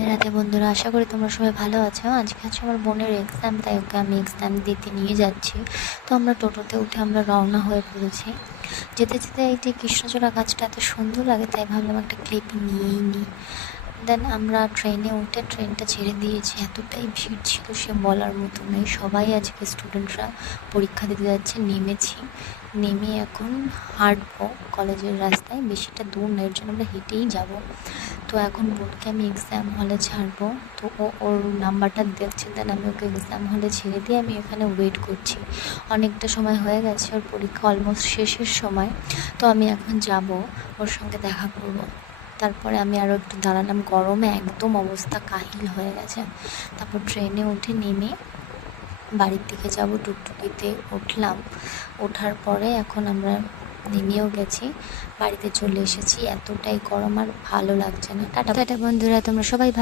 রাতে বন্ধুরা, আশা করি তোমরা সবাই ভালো আছো। আজকে হচ্ছে আমার বোনের এক্সাম, তাই ওকে আমি এক্সাম দিতে নিয়ে যাচ্ছি। তো আমরা টোটোতে উঠে আমরা রওনা হয়ে পড়েছি। যেতে যেতে এই যে কৃষ্ণচূড়া গাছটা এত সুন্দর লাগে, তাই ভাবলাম একটা ক্লিপ নিয়েই নিই। দেন আমরা ট্রেনে উঠে ট্রেনটা ছেড়ে দিয়েছি। এতটাই ভিড় ছিল সে বলার মতো নেই। সবাই আজকে স্টুডেন্টরা পরীক্ষা দিতে যাচ্ছে। নেমে এখন হাঁটবো কলেজের রাস্তায়, বেশিটা দূর না, এর জন্য আমরা হেঁটেই যাব। তো এখন বোনকে আমি এক্সাম হলে ছাড়বো। তো ওর নাম্বারটা দেখছে, দেন আমি ওকে এক্সাম হলে ছেড়ে দিয়ে আমি এখানে ওয়েট করছি। অনেকটা সময় হয়ে গেছে, ওর পরীক্ষা অলমোস্ট শেষের সময়। তো আমি এখন যাব, ওর সঙ্গে দেখা করব। তারপরে আমি আরও একটু দাঁড়ালাম, গরমে একদম অবস্থা কাহিল হয়ে গেছে। তারপর ট্রেনে উঠে নেমে বাড়ির দিকে যাব। টুকটুকিতে উঠলাম, ওঠার পরে এখন আমরা নেমেও গেছি, বাড়িতে চলে এসেছি। এতটাই গরম আর ভালো লাগছে না। টাটা টাটা বন্ধুরা, তোমরা সবাই